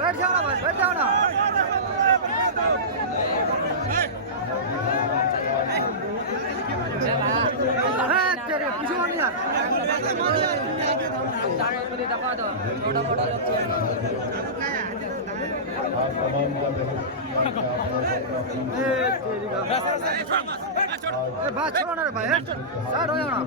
बैठ जाओ ना भाई, बैठ जाओ ना। तेरे पूछो नहीं यार। छोटा मोटा लोग बात छोड़ो ना रे भाई, साइड हो जाओ ना।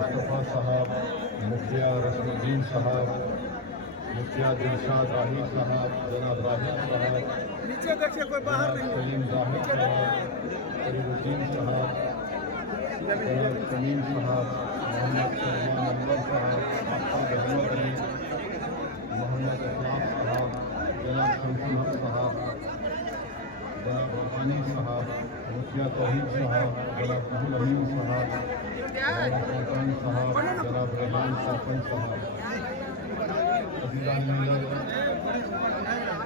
मुस्तफ़ा साहब, मुखिया रस्मुद्दीन साहब, मुखिया दिलशाद राही साहब, जनाब राही साहब, नीचे देखिए कोई बाहर नहीं। सलीम जाहिद साहब, फरीदुद्दीन साहब, जनाब समीम साहब, मोहम्मद सलमान अनवर साहब, आफ्ताब अहमद अली, मोहम्मद इखलास साहब, जनाब शमसुल हक साहब, जनाब रूहानी साहब, मुखिया तौहीद साहब, जनाब अब्दुल अमीन साहब, जनाब सुल्तान साहब, जनाब रेहान सरपंच साहब।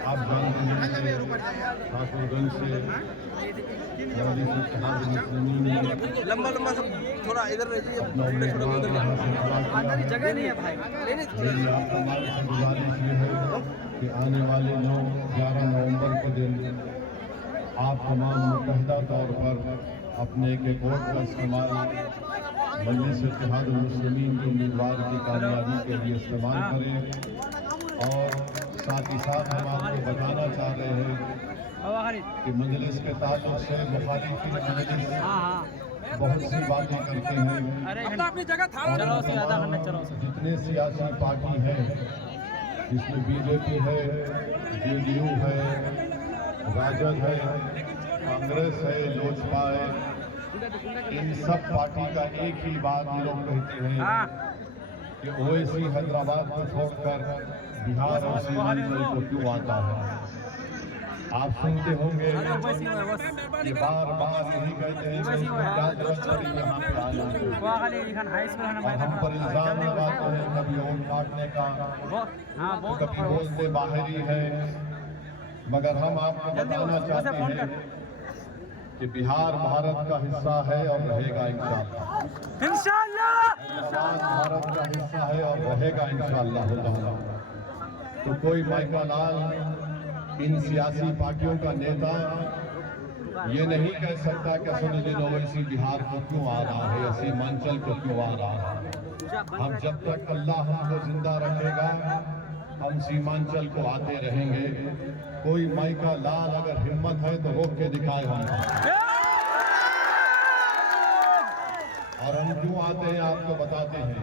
आप जानते हैं कि ठाकुरगंज से लंबा लंबा सब थोड़ा इधर अंदर ही जगह नहीं है भाई। गुजारिश ये है कि आने वाले 9-11 नवंबर के दिन आप तमाम मुतहदा तौर पर अपने एक वोट का इस्तेमाल मजलिस इत्तेहाद मुस्लिमीन के उम्मीदवार की कामयाबी के लिए इस्तेमाल करें। और साथ ही साथ हम आपको बताना चाह रहे हैं कि मजलिस के ताल्लुक से मुखालिफ की मजलिस बहुत सी बातें करते हैं। अपनी जगह था। जितने सियासी पार्टी हैं, जिसमें बीजेपी है, जेडीयू है, राजद है, कांग्रेस है, लोजपा है, इन सब पार्टी का एक ही बात लोग कहते हैं कि ओवैसी हैदराबाद को छोड़कर बिहार और सीमांचल को क्यों आता है। आप सुनते होंगे कि बार बार यही कहते हैं कि क्या जरूरत पड़ी यहाँ पे आने की। और हम पर इल्जाम लगाते हैं कभी वोट काटने का, तो कभी बोलते बाहरी है। मगर हम आपको बताना चाहते हैं कि बिहार भारत का हिस्सा है और रहेगा इंशाअल्लाह। भारत का हिस्सा है और रहेगा इंशाअल्लाह। तो कोई माइका लाल इन सियासी पार्टियों का नेता ये नहीं कह सकता कि असदुद्दीन ओवैसी बिहार को क्यों आ रहा है या सीमांचल को क्यों आ रहा है। हम जब तक अल्लाह हमको जिंदा रखेगा हम सीमांचल को आते रहेंगे। कोई माइका लाल अगर हिम्मत है तो रोक के दिखाए हम। और हम क्यों आते हैं आपको बताते हैं।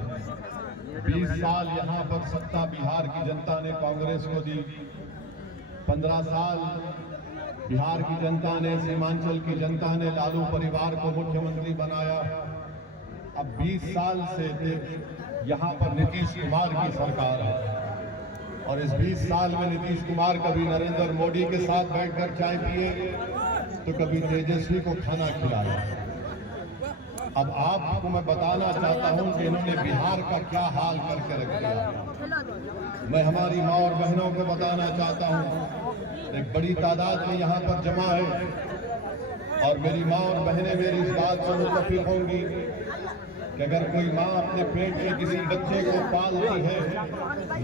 20 साल यहाँ पर सत्ता बिहार की जनता ने कांग्रेस को दी। 15 साल बिहार की जनता ने, सीमांचल की जनता ने लालू परिवार को मुख्यमंत्री बनाया। अब 20 साल से यहाँ पर नीतीश कुमार की सरकार है और इस 20 साल में नीतीश कुमार कभी नरेंद्र मोदी के साथ बैठकर चाय पिए तो कभी तेजस्वी को खाना खिलाया। अब आपको मैं बताना चाहता हूं कि इन्होंने बिहार का क्या हाल करके रख दिया। मैं हमारी माँ और बहनों को बताना चाहता हूं, एक बड़ी तादाद में यहाँ पर जमा है और मेरी माँ और बहनें मेरी इस बात से मुत्तफिक होंगी कि अगर कोई माँ अपने पेट में किसी बच्चे को पालती है,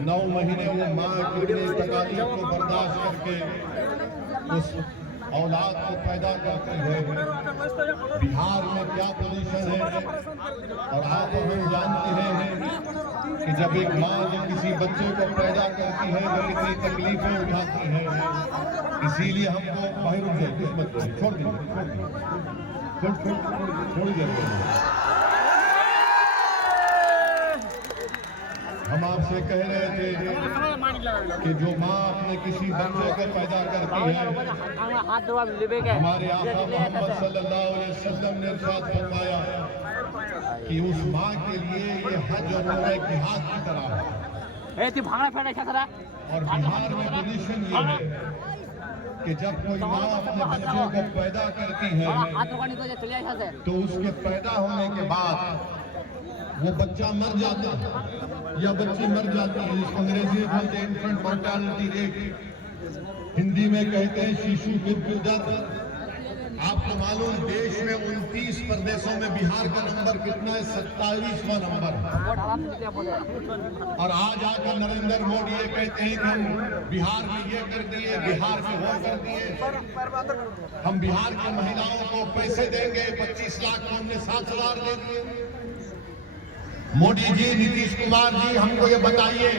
9 महीने वो माँ कितनी तकलीफ को बर्दाश्त करके उस औलाद को पैदा करती है। बिहार में क्या पोजीशन है और आप हम जानते हैं कि जब एक माँ जब किसी बच्चे को पैदा करती है वो कितनी तकलीफें उठाती है। इसीलिए हमको बाहर छोड़ दीजिए। हम आपसे कह रहे थे कि जो माँ अपने किसी बच्चे को पैदा करती है, हमारे आका मोहम्मद सल्लल्लाहु अलैहि वसल्लम ने इरशाद फरमाया कि उस माँ के लिए ये हज और उम्रा जिहाद की तरह है। और बिहार में पोजीशन ये है कि जब कोई माँ अपने बच्चों को पैदा करती है तो उसके पैदा होने के बाद वो बच्चा मर जाता है या बच्ची मर जाती है, जिसको अंग्रेजी में बोलते हैं इन्फेंट मोर्टालिटी रेट, हिंदी में कहते हैं शिशु मृत्यु दर। आपको मालूम देश में 29 प्रदेशों में बिहार का नंबर कितना है? 27वां नंबर है। और आज आकर नरेंद्र मोदी ये कहते हैं कि हम बिहार में ये कर दिए, बिहार में वो कर दिए, हम बिहार की महिलाओं को पैसे देंगे, 25 लाख को हमने 7,000 दे दिए। मोदी जी, नीतीश कुमार जी, हमको ये बताइए,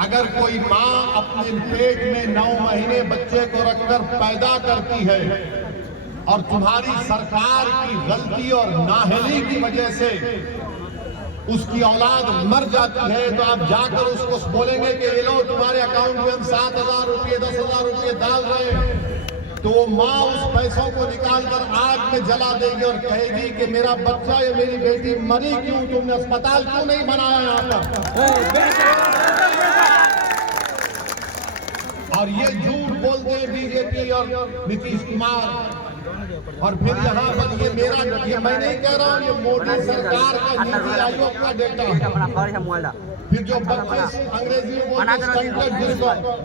अगर कोई माँ अपने पेट में 9 महीने बच्चे को रखकर पैदा करती है और तुम्हारी सरकार की गलती और नाअहली की वजह से उसकी औलाद मर जाती है, तो आप जाकर उसको बोलेंगे कि ये लो तुम्हारे अकाउंट में हम 7,000 रुपये 10,000 रुपये डाल रहे हैं, तो वो माँ उस पैसों को निकालकर आग में जला देगी और कहेगी कि मेरा बच्चा या मेरी बेटी मरी क्यों, तुमने अस्पताल क्यों नहीं बनाया यहाँ पर। और ये झूठ बोलते हैं बीजेपी और नीतीश कुमार। और फिर यहाँ पर ये मैं नहीं कह रहा हूँ, ये मोदी सरकार का नीति आयोग का डेटा है। फिर जो बच्चे अंग्रेजी में बोलते,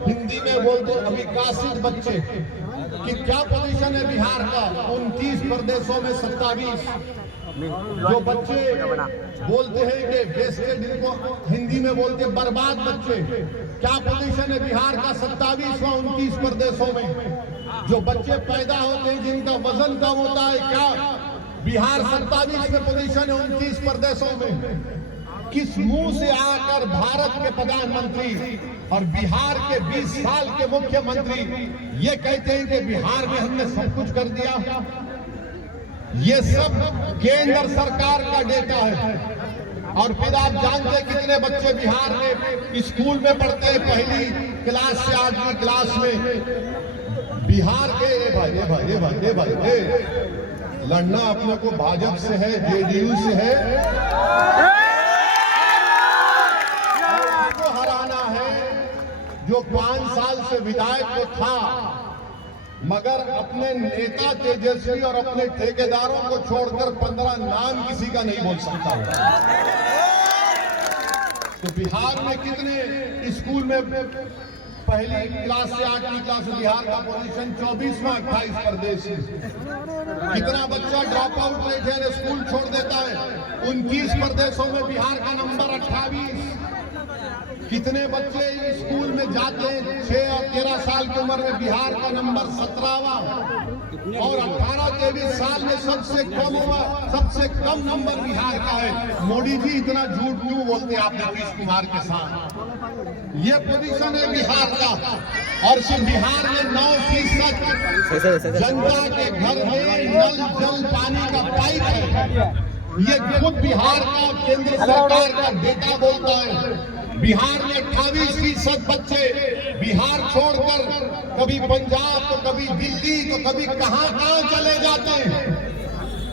हिंदी में बोलते अविकसित बच्चे कि क्या पोजीशन है बिहार का? 29 प्रदेशों में 27। जो बच्चे बोलते हैं कि वेस्टेड, इनको हिंदी में बोलते बर्बाद बच्चे, क्या पोजीशन है बिहार का? 27वां 29 प्रदेशों में। जो बच्चे पैदा होते हैं जिनका वजन कम होता है, क्या बिहार 27वें पोजीशन है 29 प्रदेशों में? किस मुंह से आकर भारत के प्रधानमंत्री और बिहार के 20 साल के मुख्यमंत्री ये कहते हैं कि बिहार में हमने सब कुछ कर दिया? ये सब केंद्र सरकार का डेटा है। और फिर आप जानते हैं कितने बच्चे बिहार में स्कूल में पढ़ते हैं, पहली क्लास से 8वीं क्लास में। बिहार के लड़ना अपने को भाजपा से है, जेडीयू से है, को हराना है। जो 5 साल से विधायक तो था, मगर अपने नेता तेजस्वी और अपने ठेकेदारों को छोड़कर 15 नाम किसी का नहीं बोल सकता। तो बिहार में कितने स्कूल में पहली क्लास से 8वीं क्लास में बिहार का पोजीशन 24वां 28 प्रदेश। कितना बच्चा ड्रॉप आउट रेट है, स्कूल छोड़ देता है। 29 प्रदेशों में बिहार का नंबर 28। कितने बच्चे स्कूल में जाते हैं 6 और 13 साल की उम्र में, बिहार का नंबर 17वां। और 18-23 साल में सबसे कम नंबर बिहार का है। मोदी जी इतना झूठ क्यों बोलते हैं आप नीतीश कुमार के साथ? ये पोजीशन है बिहार का। और सिर्फ बिहार में 9% जनता के घर में नल जल पानी का पाइप है। ये खुद बिहार का केंद्र सरकार का डेटा बोलता है। बिहार में 28% बच्चे बिहार छोड़कर कभी पंजाब तो कभी दिल्ली तो कभी कहां चले जाते हैं,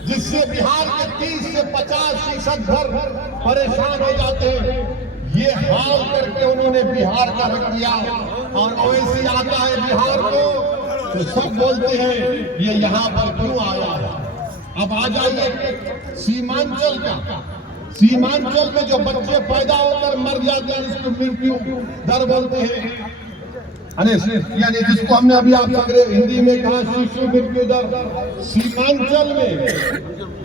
जिससे बिहार के 30 से 50% घर परेशान हो जाते हैं। ये हाल करके उन्होंने बिहार का रख दिया। और ओवैसी आता है बिहार को तो सब बोलते हैं ये यहाँ पर क्यों आया है। अब आ जाइए सीमांचल का। सीमांचल में जो बच्चे पैदा होकर मर जाते हैं इसको मृत्यु दर बोलते हैं, यानी जिसको हमने अभी आप हिंदी में कहा शिशु मृत्यु दर। सीमांचल में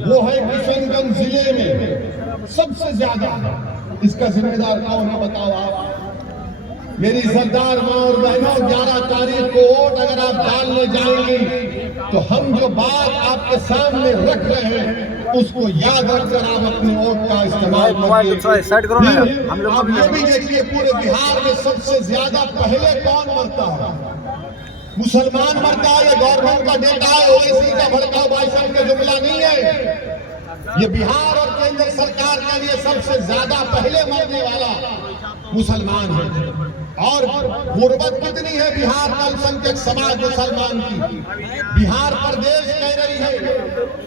वो है किशनगंज जिले में सबसे ज्यादा। इसका जिम्मेदार कौन है बताओ आप? मेरी सरदार माँ और बहनों, 11 तारीख को वोट अगर आप डालने जाएंगे तो हम जो बात आपके सामने रख रहे हैं उसको याद रखकर आप अपने वोट का इस्तेमाल करिए। आप ये भी देखिए पूरे बिहार में सबसे ज्यादा पहले कौन मरता है? मुसलमान मरता है। गवर्नमेंट का डेटा है, ओवैसी का भड़काऊ भाषण का जुमला नहीं है। ये बिहार और केंद्र सरकार के लिए सबसे ज्यादा पहले मरने वाला मुसलमान है। और गुर्बत कितनी है बिहार का अल्पसंख्यक समाज मुसलमान की। बिहार प्रदेश कह रही है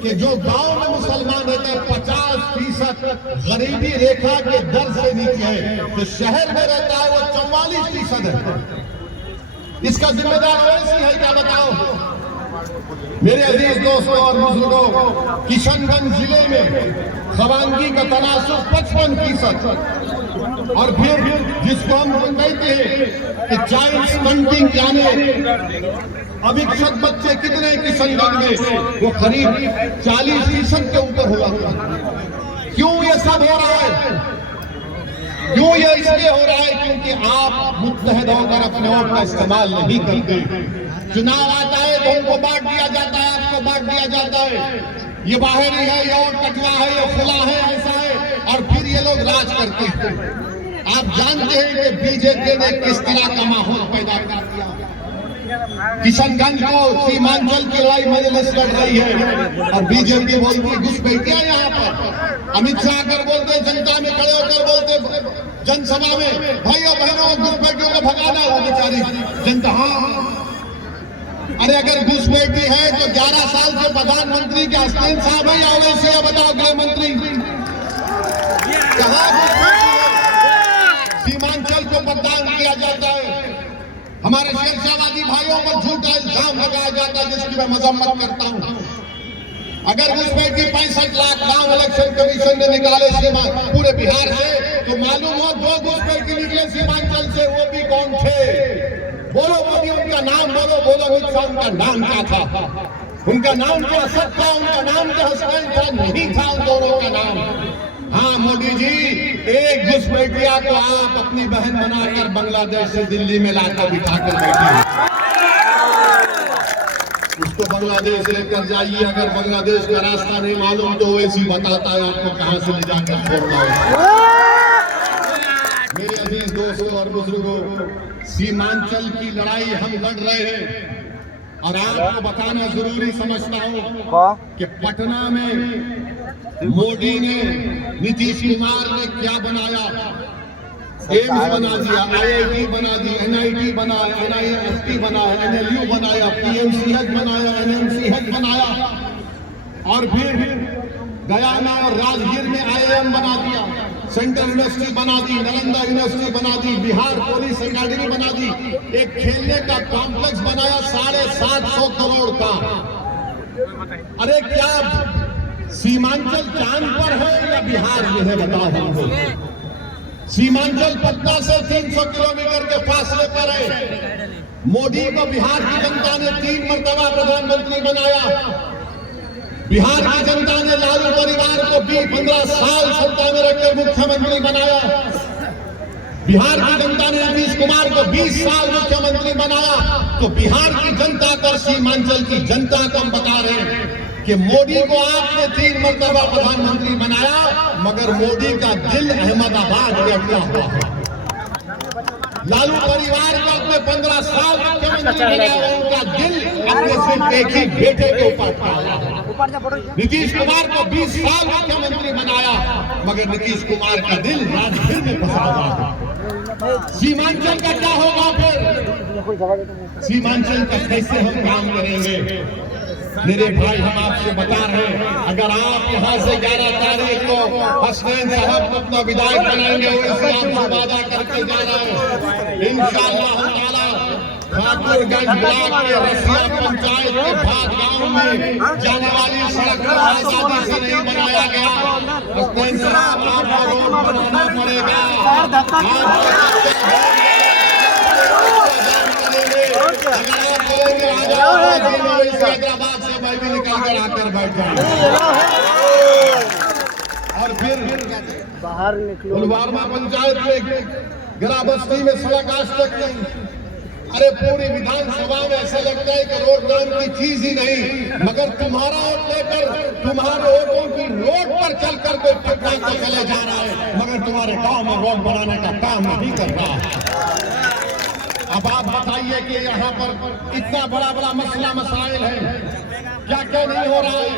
कि जो गांव में मुसलमान रहते हैं 50% गरीबी रेखा के दर से नीचे है, तो शहर में रहता है वो 44% है। इसका जिम्मेदार ओवैसी है क्या बताओ? मेरे अजीज दोस्तों और बुजुर्गों, किशनगंज जिले में खवानगी का तनासुब 55%, और फिर जिसको हम कहते हैं कि चाइल्ड स्टंटिंग, यानी अभिक्षक बच्चे कितने किशनगंज में, वो करीब 40% के ऊपर हुआ। क्यों ये सब हो रहा है? क्यों ये इसलिए हो रहा है क्योंकि आप मुत्तहद होकर अपने वोट का इस्तेमाल नहीं करते। चुनाव आता है तो उनको बांट दिया जाता है, आपको बांट दिया जाता है, ये बाहरी है, ये और कटवा है, ये खुला है, ऐसा है, और फिर ये लोग राज करते हैं। आप जानते हैं कि बीजेपी ने किस तरह का माहौल पैदा कर दिया। किशनगंज को सीमांचल की लड़ाई मजलिस लड़ रही है और बीजेपी बोलती है घुसपैठियां यहाँ पर। अमित शाह अगर बोलते, जनता में खड़े होकर बोलते जनसभा में, भाइयों बहनों घुसपैठियों को भगाना, वो बेचारी जनता हाँ। अरे अगर घुसपैठी है तो 11 साल के प्रधानमंत्री के हसनैन साहब है या ओवैसी है? बताओ गृह मंत्री, कहाँ घुसपैठी है? सीमांचल को बदनाम किया जाता है, हमारे शेरशाहवादी भाइयों पर झूठा इल्जाम लगाया जाता है, जिसकी मैं मजम्मत करता हूँ। अगर घुसपैठी 65 लाख नाम इलेक्शन कमीशन ने निकाले पूरे बिहार से, तो मालूम हो 2 घुसपैठी निकले सीमांचल से, वो भी कौन थे? बोलो मोदी, उनका नाम बोलो। बोलो अमित शाह, उनका नाम क्या था? उनका नाम क्या असद था? उनका नाम क्या हसनैन था? नहीं था उन दोनों का नाम। हाँ मोदी जी, एक घुसपैठिया को आप अपनी बहन बनाकर बांग्लादेश से दिल्ली में लाकर बिठाकर बैठे, उसको बांग्लादेश लेकर जाइए। अगर बांग्लादेश का रास्ता नहीं मालूम तो वैसी बताता है आपको कहां से ले जाकर छोड़ना है। मेरे अजीज दोस्तों और बुजुर्गों, सीमांचल की लड़ाई हम लड़ रहे हैं और आपको बताना जरूरी समझता हूं कि पटना में मोदी ने, नीतीश कुमार ने क्या बनाया? एम्स बना दिया, IIT बना दी, NIT बना, NIST बना, NLU बनाया, PMCH बनाया, NMCH बनाया, और फिर गया में और राजगीर में IIM बना दिया, सेंट्रल यूनिवर्सिटी बना दी, नालंदा यूनिवर्सिटी बना दी, बिहार पुलिस अकादमी बना दी, एक खेलने का कॉम्प्लेक्स बनाया 750 करोड़ का। अरे क्या सीमांचल चांद पर है या बिहार में है? बताओ हमको। सीमांचल पटना से 300 किलोमीटर के फासले पर है। मोदी को बिहार की जनता ने 3 मरतबा प्रधानमंत्री बनाया। बिहार की जनता ने लालू परिवार को 15 साल सत्ता में रखकर मुख्यमंत्री बनाया। बिहार की जनता ने नीतीश कुमार को 20 साल मुख्यमंत्री बनाया। तो बिहार की जनता पर सीमांचल की जनता को हम बता रहे हैं कि मोदी को आपने 3 मरतबा प्रधानमंत्री बनाया, मगर मोदी का दिल अहमदाबाद में अटका हुआ है। लालू परिवार को अपने 15 साल मुख्यमंत्री बनाया, उनका दिल अपने सिर्फ एक ही बेटे के ऊपर अटका हुआ है। नीतीश कुमार को 20 साल मुख्यमंत्री बनाया, मगर नीतीश कुमार का दिल राजगीर में फंसा हुआ है। सीमांचल का क्या होगा फिर? सीमांचल का कैसे हम काम करेंगे? मेरे भाई, हम आपसे बता रहे हैं, अगर आप यहाँ से 11 तारीख को हसनैन साहब को अपना विधायक बनाएंगे, वैसे आपसे वादा करके जा रहे हैं इंशाअल्लाह ताला। ठाकुरगंज ब्लॉक के रसिया पंचायत के भाग गांव में जाने वाली सड़क को आजादी से नहीं बनाया गया। हसनैन साहब, आपको रोड बनाना पड़ेगा। हैदराबाद से मैं भी निकल कर आकर बैठ जाऊंगा और फिर बाहर निकलो। पुलवामा पंचायत में गिराबस्ती में सड़क आज तक नहीं। अरे पूरी विधानसभा में ऐसा लगता है कि रोड नाम की चीज ही नहीं, मगर तुम्हारा वोट लेकर तुम्हारे वोटों की रोड पर चलकर कोई पटना को चले जा रहा है, मगर तुम्हारे गांव में रोड बनाने का काम नहीं कर रहा है। अब आप बताइए कि यहाँ पर इतना बड़ा बड़ा मसला मसाइल है, क्या क्या नहीं हो रहा है?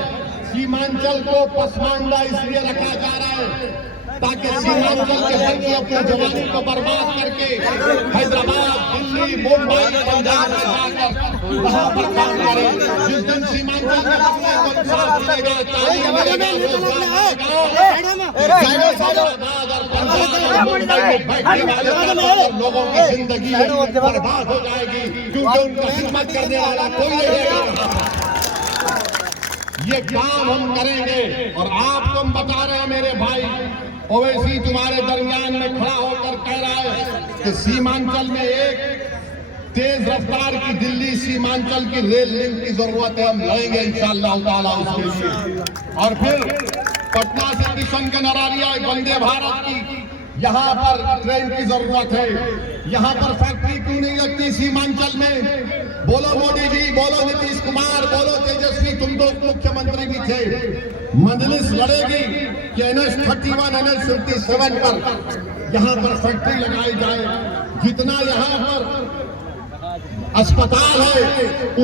सीमांचल को पसमानदा इसलिए रखा जा रहा है ताकि सीमांचल के बच्चे अपनी जवानी को बर्बाद करके हैदराबाद, दिल्ली, मुंबई, पंजाब में जाकर वहाँ पर काम करें। जिस दिन सीमांचल में अपने को इंसाफ मिलेगा, तालीम मिलेगा, रोजगार मिलेगा, लोगों की जिंदगी बर्बाद हो जाएगी, क्योंकि उनका खिदमत करने वाला कोई नहीं रहेगा। ये काम हम करेंगे। और आपको हम बता रहे हैं मेरे भाई, ओवैसी तुम्हारे दरमियान में खड़ा होकर कह रहा है कि सीमांचल में एक तेज रफ्तार की दिल्ली सीमांचल की रेल लिंक की जरूरत है। हम लड़ेंगे इंशाअल्लाह ताला उसके लिए। और फिर पटना से किशनगंज अरारिया वंदे भारत की यहाँ पर ट्रेन की जरूरत है। यहाँ पर फैक्ट्री क्यों नहीं लगती सीमांचल में? बोलो मोदी जी, बोलो नीतीश कुमार, बोलो तेजस्वी, तुम तो मुख्यमंत्री भी थे। मजलिस लड़ेगी कि NH 31 NH 57 पर यहाँ पर फैक्ट्री लगाई जाए। जितना यहाँ पर अस्पताल है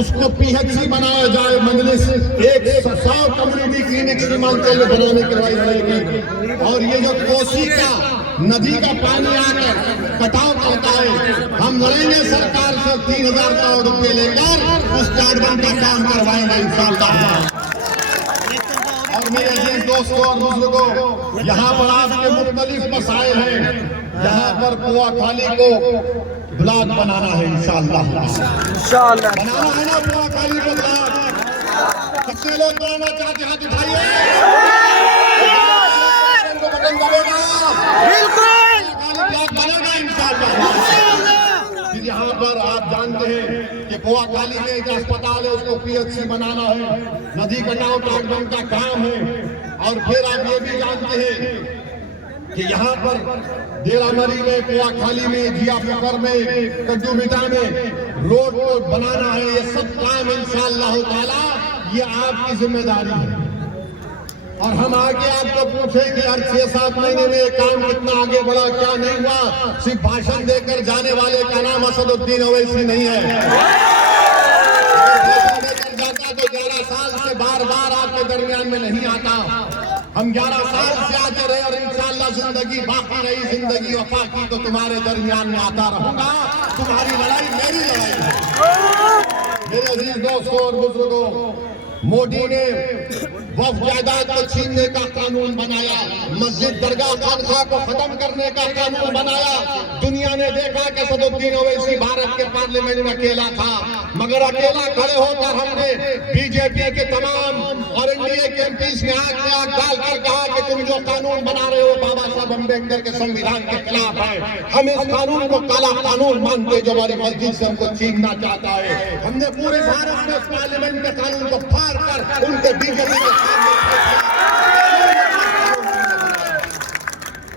उसको PHC बनाया जाए। मजलिस 100 कम्युनिटी क्लिनिक सीमांचल में बनाने की लड़ाई लड़ेगी। और ये जो कोसी का नदी का पानी आकर कटाव करता है, हम लड़ेंगे सरकार से 3000 करोड़ रुपए लेकर उस कार्बन का काम करवाएंगे इंशाअल्लाह। और मेरे अजीज दोस्तों और बुजुर्गों, यहाँ पर आपके मुख्तलिफ मसाइल हैं। यहाँ पर कुआखाली को ब्लॉक बनाना है इंशाअल्लाह। बनाना है ना कुआखाली को ब्लॉक? कितने लोग बनाना चाहते हैं? हाथ उठाइए। बिल्कुल ब्लॉक बनेगा इंशाअल्लाह। फिर यहाँ पर आप जानते हैं कि कुआखाली में एक अस्पताल है, उसको PHC बनाना है। नदी कटाव काटबंद का काम है। और फिर आप ये भी जानते हैं कि यहाँ पर डेरामरी में, कुआखाली में, जियापुर में, कद्दूबिटा में रोड को बनाना है। ये सब काम इंशाअल्लाह ताला ये आपकी जिम्मेदारी है। और हम आगे आपको पूछेंगे हर 6-7 महीने में ये काम कितना आगे बढ़ा, क्या नहीं हुआ। सिर्फ भाषण देकर जाने वाले का नाम असदुद्दीन ओवैसी नहीं है। भाषण देकर जाता तो 11 साल से बार बार आपके दरमियान में नहीं आता। हम 11 साल से आते रहे और इंशाअल्लाह जिंदगी बाकी रही, जिंदगी वफा की तो तुम्हारे दरमियान में आता रहूंगा। तुम्हारी लड़ाई मेरी लड़ाई है। मेरे अजीज दोस्तों और बुजुर्गों, मोदी ने वक्फ जायदाद को छीनने का कानून बनाया, मस्जिद दरगाह खानखा को खत्म करने का कानून बनाया। दुनिया ने देखा कि असदुद्दीन ओवैसी भारत के पार्लियामेंट में अकेला था, मगर अकेला खड़े होकर हमने बीजेपी के तमाम और NDA के MPs ने आग में आग डालकर कहा कि तुम जो कानून बना रहे हो बाबा साहब अम्बेडकर के संविधान के खिलाफ है। हम इस कानून को काला कानून मानते जो हमारी मस्जिद से हमको छीनना चाहता है। हमने पूरे भारत में पार्लियामेंट के कानून को फाड़ कर उनके बीजेपी के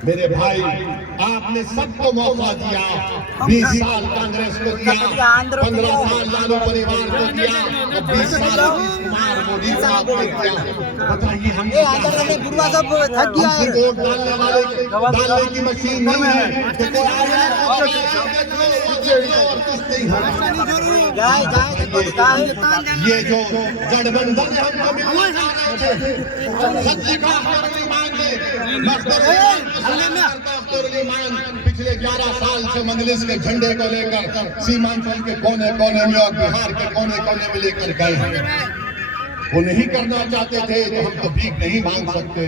मेरे भाई, आपने सबको मौका दिया। 20 साल कांग्रेस को दिया, 15 साल लालू परिवार को दिया, 20 साल कुमार मोदी को आपने दिया। बताइए हम वोट डालने वाले डालने की मशीन नहीं है कि कोई ये जो गठबंधन हमको पिछले 11 साल से मजलिस के झंडे को लेकर सीमांचल के कोने कोने में और बिहार के कोने कोने में लेकर गए हैं। वो नहीं करना चाहते थे तो हम तो भीख नहीं मांग सकते।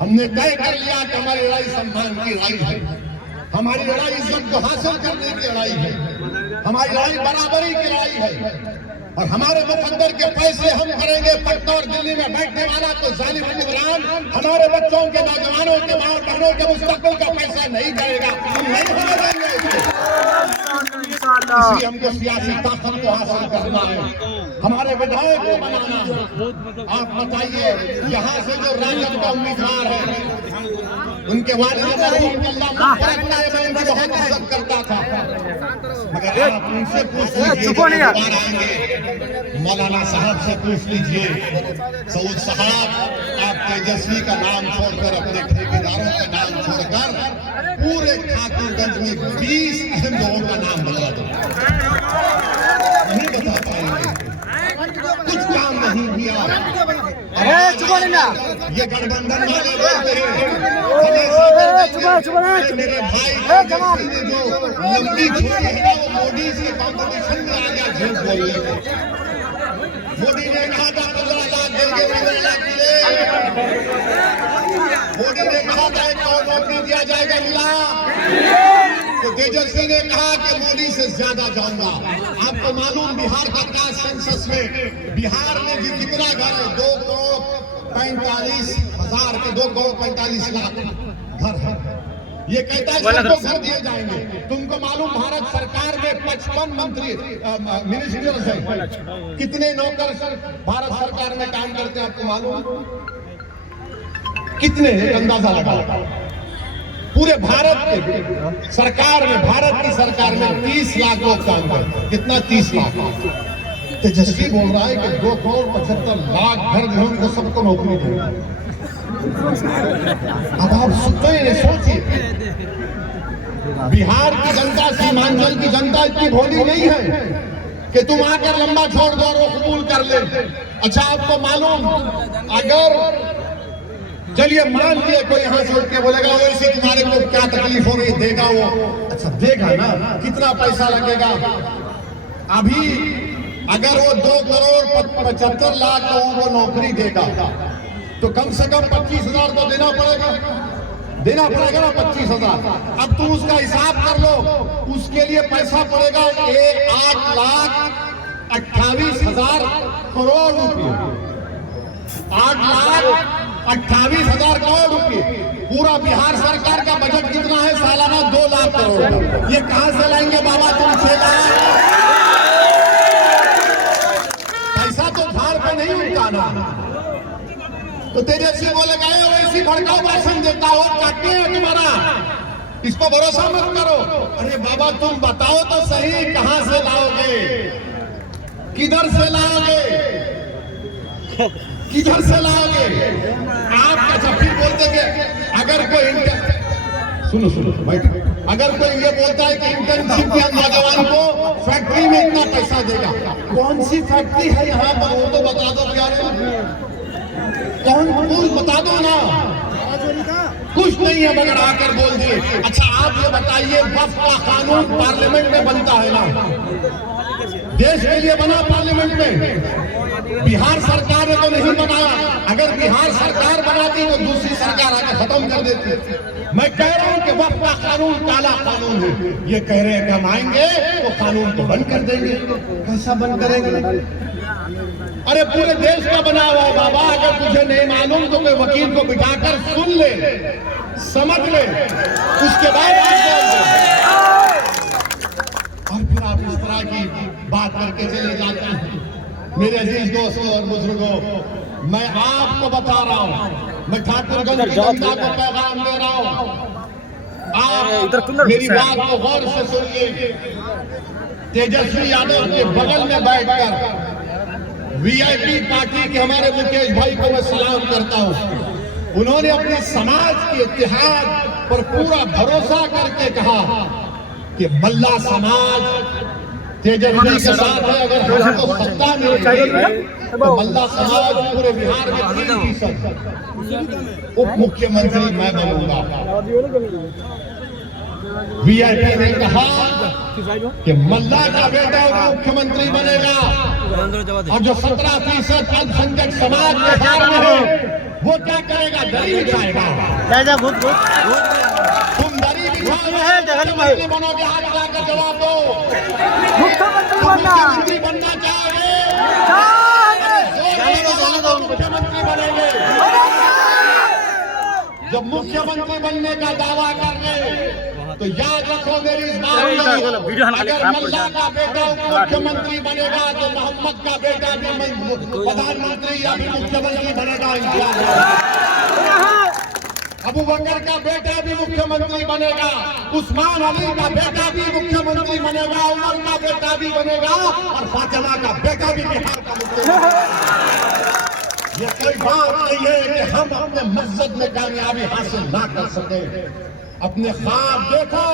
हमने तय कर लिया कि हमारी लड़ाई सम्मान की लड़ाई है, हमारी लड़ाई इज्जत को हासिल करने की लड़ाई है, हमारी लड़ाई बराबरी की लड़ाई है। और हमारे मुकद्दर के फैसले हम करेंगे। पटना और दिल्ली में बैठने वाला तो जालिम हुक्मरान हमारे बच्चों के, नौजवानों के, माँ बहनों के मुस्तकबिल का फैसला नहीं करेगा। हम नहीं होने देंगे। इसलिए हमको सियासी ताकत को हासिल करना है, हमारे विधायक को बनाना है। आप बताइए, यहाँ से जो राजद का उम्मीदवार है, उनके वालिद मरहूम अल्लाह उनकी बहुत इज्जत करता था, मगर आप उनसे पूछ लीजिए, मौलाना साहब से पूछ लीजिए, सऊद साहब आप तेजस्वी का नाम छोड़कर, अपने ठेकेदारों का नाम छोड़कर पूरे ठाकुरगंज में 20 अहम लोगों का नाम बता दो, नहीं बता पाएंगे। कुछ काम नहीं किया। ये गठबंधन वाले बोलते हैं मेरे भाई ने जो लंबी छुरी है वो मोदी ऐसी कॉम्पिटिशन में आ गया झूठ बोलने को। मोदी ने कहा था 15 लाख देंगे, 15 लाख मिले। मोदी ने कहा था 1 करोड़ नौकरी दिया जाएगा, मिला। तो तेजस्वी ने कहा कि मोदी से ज्यादा जाऊंगा। आपको मालूम बिहार का कास्ट सेंसस में बिहार में कितना घर है? 2,45,000 के 2,45,00,000 घर है। ये कहता है सबको घर दिए जाएंगे। तुमको मालूम भारत सरकार में 55 मंत्री मिनिस्टर्स हैं। कितने नौकर भारत सरकार में काम करते हैं आपको मालूम? कितने अंदाजा लगा? पूरे भारत के सरकार में, भारत की सरकार में 30 लाख लोग काम करते हैं। कितना? 30 लाख। तेजस्वी बोल रहा है कि 2,75,00,000 घर जो उनको सबको नौकरी देगा। अब आप सोचिए, बिहार की जनता, सीमांचल की जनता इतनी भोली नहीं है कि तुम आकर लंबा छोड़ दो और वो कबूल कर ले। अच्छा, आपको मालूम, अगर चलिए मान लिया कोई यहाँ से उठ के बोलेगा वैसे तुम्हारे को क्या तकलीफ हो रही, देगा वो? अच्छा देगा ना, कितना पैसा लगेगा? अभी अगर वो 2,75,00,000 लोगों को नौकरी देगा तो कम से कम 25,000 तो देना पड़ेगा ना 25,000। अब तुम उसका हिसाब कर लो, उसके लिए पैसा पड़ेगा 8,28,000 करोड़ रुपये। 8,28,000 करोड़ रुपये। पूरा बिहार सरकार का बजट कितना है? सालाना 2 लाख करोड़। ये कहां से लाएंगे बाबा तुम 6 लाख? पैसा तो झाड़ पे नहीं उठाना। तो तेजस्वी बोलेगा वैसी भड़काऊ भाषण देता हो, काटते हैं तुम्हारा, इसको भरोसा मत करो। अरे बाबा तुम बताओ तो सही, कहां से लाओगे? किधर से लाओगे? किधर से लाओगे? आप अच्छा फिर बोलते कि अगर कोई सुनो भाई, अगर कोई ये बोलता है कि इंटर्नशिप या नौजवान को फैक्ट्री में इतना पैसा देगा, कौन सी फैक्ट्री है यहाँ पर? वो तो बता दो प्यारे, कौन बता दो ना। कुछ नहीं है मगर आकर बोल दिए। अच्छा आप ये बताइए, वक्फ का कानून पार्लियामेंट में बनता है ना? देश के लिए बना पार्लियामेंट में, बिहार सरकार ने तो नहीं बनाया। अगर बिहार सरकार बनाती तो दूसरी सरकार आकर खत्म कर देती। मैं कह रहा हूं कि वक्फ का कानून काला कानून है। ये कह रहे हैं हम आएंगे तो कानून को बंद कर देंगे। कैसा बंद करेंगे? अरे पूरे देश का बना हुआ है बाबा। अगर तुझे नहीं मालूम तो कोई वकील को बिठाकर सुन ले, समझ ले, उसके बाद और फिर आप इस तरह की बात करके चले जाते हैं। मेरे अजीज दोस्तों और बुजुर्गों, मैं आपको बता रहा हूं, मैं ठाकुरगंज की जनता को पैगाम दे रहा हूं, आप मेरी बात को गौर से सुनिए। तेजस्वी यादव के बगल में बैठकर वीआईपी पार्टी के हमारे मुकेश भाई को मैं सलाम करता हूं। उन्होंने अपने समाज के इत्तेहाद पर पूरा भरोसा करके कहा कि मल्ला समाज तेजस्वी के साथ है। अगर हमको सत्ता मिलेगी तो मल्ला समाज पूरे बिहार में 3% उप मुख्यमंत्री मैं बनूंगा। वीआईपी ने कहा कि मल्ला का बेटा उप मुख्यमंत्री बनेगा और जो 17% अल्पसंख्यक समाज बिहार में है वो क्या करेगा? दरी बिछाएगा। तुम दरी बिछाओगे, बनोगे? हाथ लाकर जवाब दो। मुख्यमंत्री बनना चाहोगे? मुख्यमंत्री बनेंगे। जब मुख्यमंत्री बनने का दावा कर रहे तो याद रखो मेरी इस बात को, अगर मल्ला का बेटा मुख्यमंत्री बनेगा तो मोहम्मद का बेटा भी प्रधानमंत्री या भी मुख्यमंत्री बनेगा। अबू बकर का बेटा भी मुख्यमंत्री बनेगा, उस्मान अली का बेटा भी मुख्यमंत्री बनेगा, उमर का बेटा भी बनेगा और फातिमा का बेटा भी बिहार का मुख्यमंत्री। ये कोई बात नहीं है कि हम अपने मकसद में कामयाबी हासिल ना कर सके। अपने ख्वाब देखो,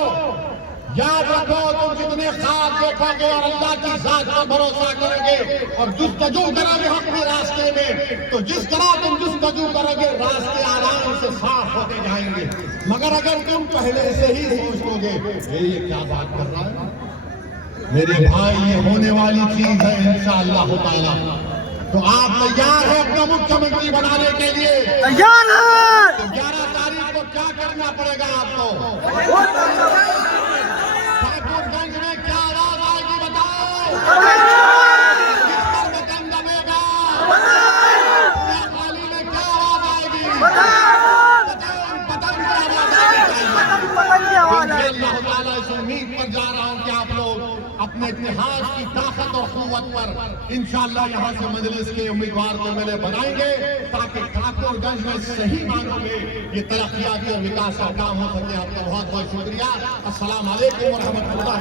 याद रखो, तुम जितने ख्वाब देखोगे और अल्लाह की जात पर भरोसा करोगे और जुस्तजू करोगे अपने रास्ते में, तो जिस तरह तुम जुस्तजू करोगे रास्ते आराम से साफ होते जाएंगे। मगर अगर तुम पहले से ही सोच लोगे ये क्या बात कर रहा है, मेरे भाई, ये होने वाली चीज है इंशाअल्लाह ताला। तो आप तैयार हैं अपना मुख्यमंत्री बनाने के लिए? तैयार है। तो 11 तारीख को क्या करना पड़ेगा आपको? ठाकुरगंज में क्या आवाज आएगी बताओ? किस पर बटन दबेगा? खाली में क्या आवाज आएगी? बटन की आवाज आएगी। अल्लाह ताला इस उम्मीद पर जा रहा हूं कि आप लोग अपने इतिहास की ताकत और कुव्वत पर इंशाअल्लाह यहाँ से मजलिस के उम्मीदवार को मिले बनाएंगे, ताकि ठाकुरगंज में सही मानों में ये तरक्याती और विकास का काम हो सके। आपका बहुत बहुत शुक्रिया। अस्सलाम वालेकुम व रहमतुल्लाह।